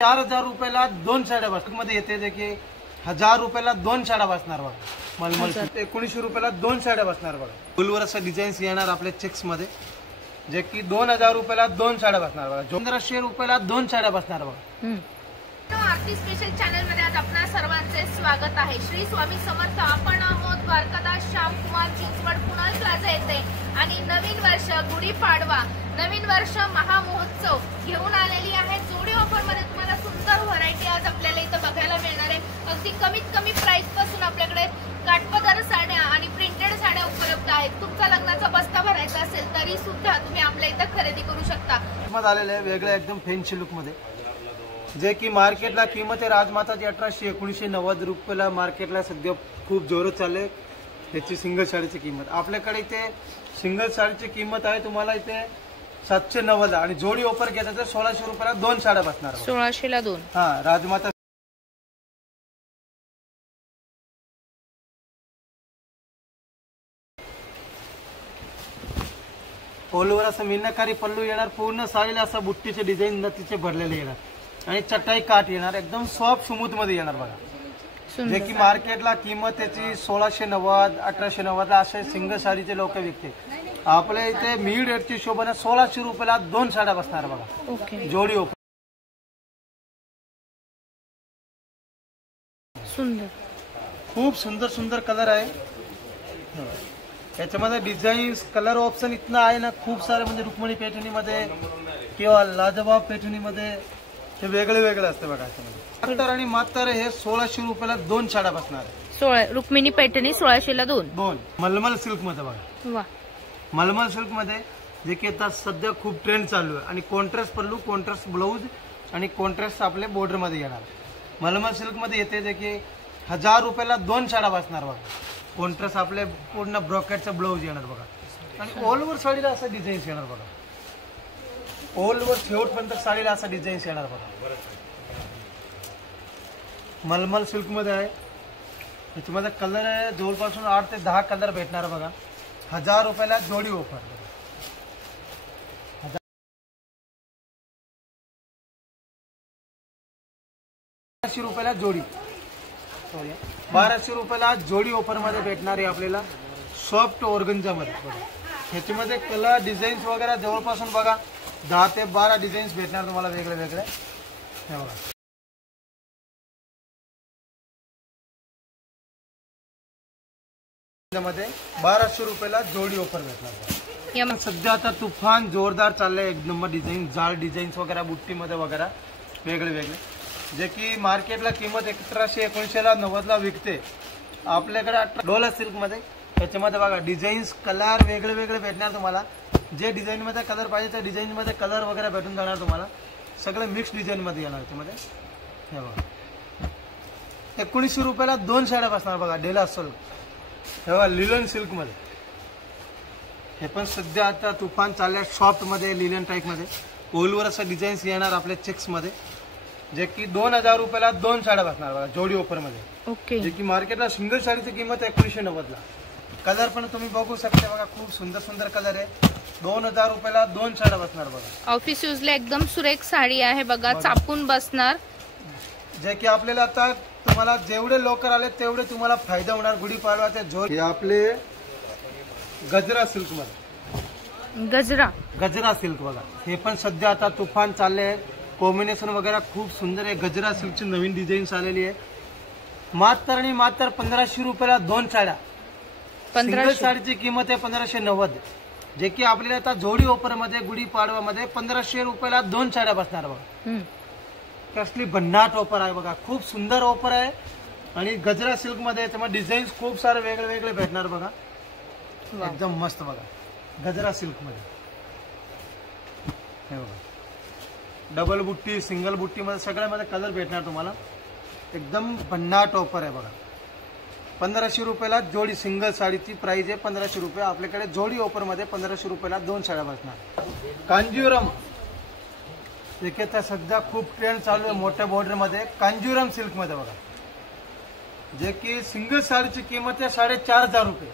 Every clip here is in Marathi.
4000 रुपयाला 2 साड्या बसणार मध्ये येते जे की 1000 रुपयाला 2 साड्या बसणार बघा. मलमल 1900 रुपयाला 2 साड्या बसणार बघा. फुलवर असं डिझाईन्स येणार आपल्या चेक्स मध्ये जे की 2000 रुपयाला 2 साड्या बसणार बघा. 1500 रुपयाला 2 साड्या बसणार बघा. आरती स्पेशल चॅनल मध्ये आज आपणा सर्वांचे स्वागत आहे. श्री स्वामी समर्थ. आपण आहोत द्वारकादास श्यामकुमार चिंचवड कुणाल प्लाझा येथे आणि नवीन वर्ष गुढीपाडवा नवीन वर्ष महामहोत्सव घेऊन आलेली आहे. जोडी ऑफर मध्ये तुम्हाला सुंदर व्हरायटी आज आपल्याला इथं बघायला मिळणार आहे. अगदी कमीत कमी प्राइस पासून आपल्याकडे काठपदर साड्या आणि प्रिंटेड साड्या उपलब्ध आहेत. तुमचा लग्नाचा बस्ता भरायचा असेल तरी सुद्धा तुम्ही आपल्या इथं खरेदी करू शकता. आलेले वेगळ्या एकदम फॅन्सी लुक मध्ये जे की मार्केटला किंमत आहे राजमाताची 1890 रुपयाला मार्केटला सध्या खूप जोरात चालले. त्याची सिंगल साडीची किंमत आपल्याकडे इथे सिंगल साडीची किंमत आहे तुम्हाला इथे 790 आणि जोडी ऑफर घेता तर 1600 रुपयाला 2 साड्या बसणार. 1600 ला 2. हा राजमाता ऑलवर असं मीनाकारी पल्लू येणार. पूर्ण साडीला असं बुट्टीचे डिझाईन नतीचे भरलेले येणार आणि चटाई काठ येणार. एकदम सॉफ्ट स्मूथ मध्ये येणार बघा. जे की मार्केटला किंमत त्याची 1690 1890 असे सिंगल साडीचे लोक विकते. आपल्या इथे मीड रेटच्या हिशोबाने 1600 रुपयाला 2 साड्या बसणार बघा. जोडी ऑफर. सुंदर खूप सुंदर सुंदर कलर आहे याच्यामध्ये. डिझाईन्स कलर ऑप्शन इतना आहे ना खूप सारे. म्हणजे रुक्मिणी पैठणीमध्ये किंवा लाजवाब पैठणीमध्ये हे वेगळे वेगळे असते बघा. याच्यामध्ये आणि मात्र हे 1600 रुपयाला 2 साड्या बसणार आहे. रुक्मिणी पैठणी 1600 ला 2. मलमल सिल्क मध्ये बघा. मलमल सिल्क मध्ये जे की आता सध्या खूप ट्रेंड चालू आहे. आणि कॉन्ट्रास्ट पल्लू कॉन्ट्रास्ट ब्लाऊज आणि कॉन्ट्रास्ट आपले बॉर्डर मध्ये येणार. मलमल सिल्क मध्ये येते जे की 1000 रुपयाला 2 साड्या बसणार बघा. कॉन्ट्रास्ट आपले पूर्ण ब्रॉकेटचं ब्लाऊज येणार बघा. आणि ऑल ओव्हर साडीला असं डिझाईन्स येणार बघा. ऑल ओव्हर शेवटपर्यंत साडीला असा डिझाईन्स येणार बघा. मलमल सिल्क मध्ये आहे. याच्यामध्ये कलर आहे जवळपास 8 ते 10 कलर भेटणार बघा. 1000 रुपयाला जोडी ऑफर. 1200 रुपयाला जोडी. 1200 रुपयाला जोडी ऑफर मध्ये भेटणार आहे आपल्याला. सॉफ्ट ऑर्गन्झा मध्ये ह्याच्यामध्ये कलर डिझाईन्स वगैरे जवळपासून बघा 10 ते 12 डिझाईन्स भेटणार तुम्हाला वेगळे वेगळे. हे बघा. मध्ये 1200 रुपयाला जोडी ऑफर भेटणार. सध्या आता तुफान जोरदार चाललंय. एक नंबर डिझाईन जाड डिझाईन्स वगैरे बुट्टीमध्ये वगैरे वेगळे वेगळे जे की मार्केटला किंमत 1100-1900 ला 90 ला विकते. आपल्याकडे डोला सिल्क मध्ये त्याच्यामध्ये बघा डिझाईन्स कलर वेगळे वेगळे भेटणार तुम्हाला. जे डिझाईन मध्ये कलर पाहिजे त्या डिझाईन मध्ये कलर वगैरे भेटून जाणार तुम्हाला. सगळं मिक्स डिझाईन मध्ये येणार त्यामध्ये. हे बघा 1900 रुपयाला 2 साड्या बसणार बघा. डेला सिल्क. हे बघा लिलन सिल्क मध्ये. हे पण सध्या आता तुफान चाललंय सॉफ्ट मध्ये लिलन टाईप मध्ये. ओलवर असं डिझाईन्स येणार आपल्या चेक्स मध्ये जे की 2000 रुपयाला 2 साड्या बसणार बघा. जोडी ऑफर मध्ये. जे की मार्केटला सिंगल साडीची किंमत 1990 ला. कलर पण तुम्ही बघू शकता बघा. खूप सुंदर सुंदर कलर आहे. 2000 रुपयाला 2 साड्या बसणार बघा. ऑफिस यूजला एकदम सुरेख साडी आहे बघा. चापून बसणार. जे की आपल्याला आता तुम्हाला जेवढे लोकर आले तेवढे तुम्हाला फायदा होणार. गुढीपाडवा ते हे आपले गजरा सिल्क मध्ये. गजरा सिल्क बघा. हे पण सध्या आता तुफान चालले. कॉम्बिनेशन वगैरे खूप सुंदर आहे. गजरा सिल्कची नवीन डिझाईन्स आलेली आहे. मात्र आणि मात्र 1500 रुपयाला 2 साड्या. सिंगल साडीची किंमत आहे 1590. जे की आपल्याला आता जोडी ऑफर मध्ये गुढीपाडवा मध्ये 1500 रुपयाला 2 साड्या बसणार बघा. कसली भन्नाट ऑफर आहे बघा. खूप सुंदर ऑफर आहे. आणि गजरा सिल्क मध्ये त्यामध्ये डिझाईन्स खूप सारे वेगळे वेगळे भेटणार बघा. एकदम मस्त बघा गजरा सिल्क मध्ये. हे बघा डबल बुट्टी सिंगल बुट्टी मध्ये सगळ्यामध्ये कलर भेटणार तुम्हाला. एकदम भन्नाट ऑफर आहे बघा. 1500 रुपयाला जोडी. सिंगल साडीची प्राइस आहे 1500 रुपये. आपल्याकडे जोडी ऑफर मध्ये 1500 रुपयाला 2 साड्या बसणार. कांजीवरम देखील सध्या खूप ट्रेंड चालू आहे मोठ्या बॉर्डर मध्ये. कांजीवरम सिल्क मध्ये बघा. जे की सिंगल साडीची किंमत आहे 4500 रुपये.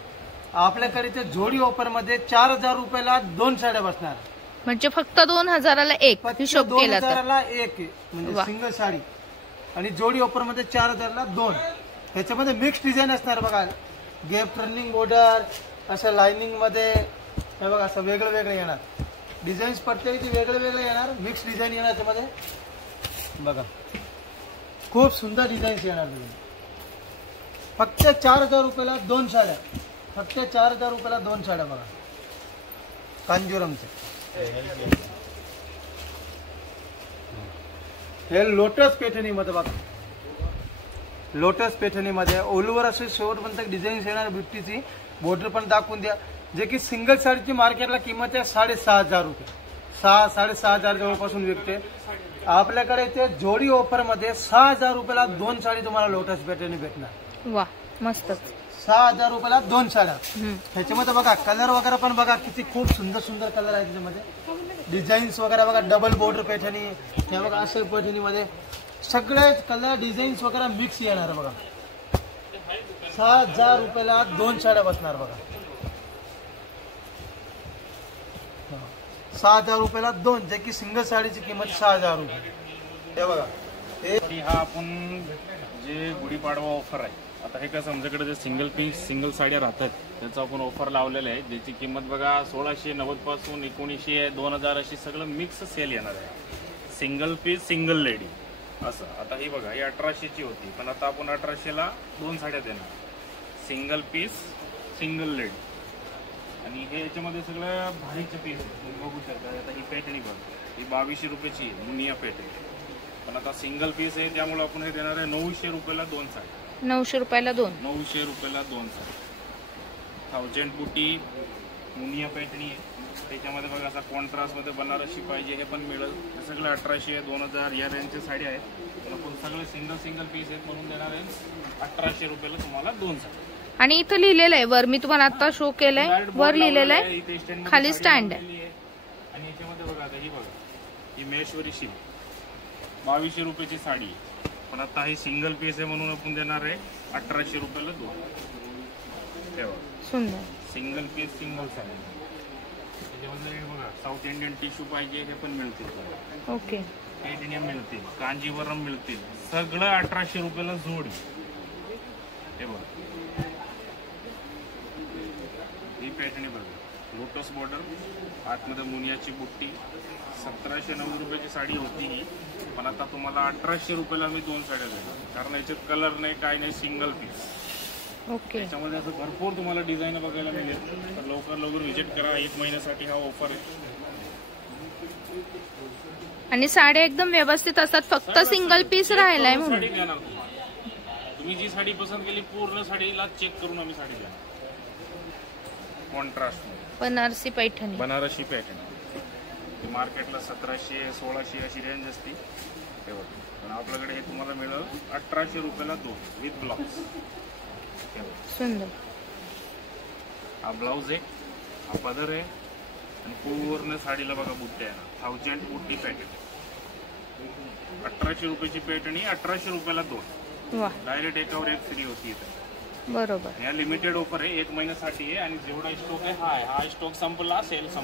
आपल्याकडे ते जोडी ऑफर मध्ये 4000 रुपयाला 2 साड्या बसणार. म्हणजे फक्त 2000ला एक हिशोब केला तर 2000ला एक आहे. म्हणजे सिंगल साडी आणि जोडी ऑफर मध्ये 4000ला 2. ह्याच्यामध्ये मिक्स डिझाईन असणार बघा. गेप रनिंग बॉर्डर असं लाइनिंग मध्ये हे बघा असं वेगळं वेगळं येणार. डिझाईन्स प्रत्येक वेगळे वेगळे येणार. मिक्स डिझाईन येणार त्यामध्ये बघा. खूप सुंदर डिझाईन्स येणार तुम्हाला. फक्त 4000 रुपयाला 2 साड्या. फक्त 4000 रुपयाला 2 साड्या बघा कांजीवरमचे. हे लोटस पैठणीमध्ये बघा. लोटस पैठणीमध्ये ऑल ओव्हर असे शेवटपर्यंत डिझाईन्स येणार. बिफ्टीची बॉर्डर पण दाखवून द्या. जे की सिंगल साडीची मार्केटला किंमत आहे 6500 रुपये. 6-6.5 जवळपासून विकते. आपल्याकडे ते जोडी ऑफर मध्ये 6000 रुपयाला 2 साडी तुम्हाला लोटस पैठणी भेटणार. वा मस्तच. 6000 रुपयाला 2 साड्या. ह्याच्यामध्ये बघा कलर वगैरे पण बघा किती खूप सुंदर सुंदर कलर आहे त्याच्यामध्ये. डिझाईन्स वगैरे बघा. डबल बॉर्डर पैठणी हे बघा. अशा पैठणीमध्ये सगळे कलर डिझाईन्स वगैरे मिक्स येणार बघा. 6000 रुपयाला 2 साड्या बसणार बघा. 6000 रुपयाला 2. जे की सिंगल साडीची किंमत 6000 रुपये. हे बघा. हा आपण जे गुढीपाडवा ऑफर आहे. आता हे कसं आमच्याकडे जे सिंगल पीस सिंगल साड्या राहतात त्याचं आपण ऑफर लावलेलं आहे. ज्याची किंमत बघा 1690 पासून 1900 2000 अशी सगळं मिक्स सेल येणार आहे. सिंगल पीस सिंगल लेडी असं. आता ही बघा ही 1800ची होती पण आता आपण 1800ला 2 साड्या देणार. Single piece single lady. आणि हे याच्यामध्ये सगळं भारीचे पीस बघू शकता. आता ही पैठणी बघ. ही 2200 रुपयाची मुनिया पैठणी. पण आता सिंगल पीस आहे त्यामुळे आपण हे देणार आहे 900 रुपयाला 2 साड्या. 900 रुपयाला 2. 900 रुपयाला 2 साड्या. 1000 बुटी मुनिया पैठणी आहे. त्याच्यामध्ये बघा असा कॉन्ट्रास्ट मध्ये बनारसी पाहिजे हे पण मिळेल. हे सगळं 1800 2000 या रेंजच्या साड्या आहेत. आपण सगळे सिंगल सिंगल पीस आहेत म्हणून देणार आहे 1800 रुपयाला तुम्हाला 2 साड्या. आणि इथं लिहिलेलं आहे वर. मी तुम्हाला आता शो केलंय. वर लिहिलेलं आहे खाली स्टँड आहे. आणि याच्यामध्ये बघा आता ही बघा ही महेश्वरी शिल्प 2200 रुपयाची साडी. पण आता ही सिंगल पीस आहे म्हणून आपण देणार आहे 1800 रुपयाला 2. तेव्हा सुंदर सिंगल पीस सिंगल साडी. त्याच्यामध्ये बघा साऊथ इंडियन टिश्यू पाहिजे हे पण मिळतील. ओके. पैठण्या मिळतील. कांजीवरम मिळतील. सगळं 1800 रुपयाला जोडी. हे बघा ही पैठणी बघा. लोटस बॉर्डर आतमध्ये मुनियाची बुट्टी. 1790 रुपयाची साडी होती ही. पण आता तुम्हाला 1800 रुपयाला मी 2 साड्या देणार. कारण याच्यात कलर नाही काय नाही. Single piece. ओके. त्याच्यामध्ये असं भरपूर तुम्हाला डिझाईन बघायला मिळेल. तर लवकर व्हिजिट करा. 1 महिन्यासाठी हा ऑफर आहे. आणि साड्या एकदम व्यवस्थित असतात. फक्त सिंगल पीस राहिलाय म्हणून साडी देणार तुम्ही जी साडी पसंत केली पूर्ण साडीला चेक करून आम्ही साडी देणार. कॉन्ट्रास्ट बनारसी पैठणी. बनारसी पैठणी मार्केटला 1700 1600 अशी रेंज असते. पण आपल्याकडे हे तुम्हाला मिळेल 1800 रुपयाला 2 विथ ब्लाउज. सुंदर. हा ब्लाउज आहे. हा पदर आहे. आणि पूर्ण साडीला बघा बुट्ट्या आहे. 1000 बुट्टी पॅकेट. 1800 रुपयाची पैठणी 1800 रुपयाला 2. वा. डायरेक्ट एकावर एक फ्री होती इथं. बरोबर. या लिमिटेड ऑफर आहे 1 महिन्यासाठी आहे. आणि जेवढा स्टॉक आहे हा स्टॉक संपला सेल संपला.